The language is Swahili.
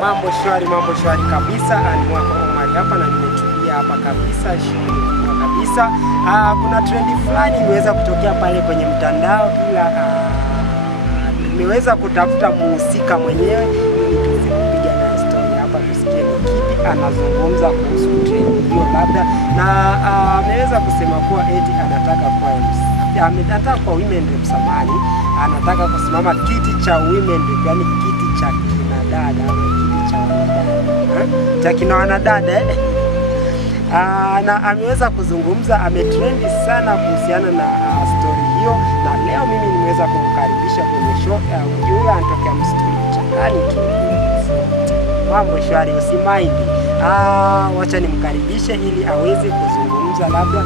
Mambo shwari kabisa. Ni wako Omari hapa na nimetulia hapa kabisa, shughuli kabisa. Kuna trendi fulani imeweza kutokea pale kwenye mtandao, ila nimeweza kutafuta muhusika mwenyewe ili tuweze kupiga na story hapa, tusikie ni kipi anazungumza kuhusu trendi hiyo labda, na ameweza kusema kuwa eti anataka kwa women rep, samani, anataka kusimama kiti cha women rep, yani kiti cha kina dada au kiti cha wanadada, cha kina wanadada na ameweza kuzungumza, ametrendi sana kuhusiana na story hiyo, na leo mimi nimeweza kumkaribisha kwenye show. Huyu anatokea msituni chakani tu. Mambo shwari, usimaindi. Wacha nimkaribishe ili aweze kuzungumza labda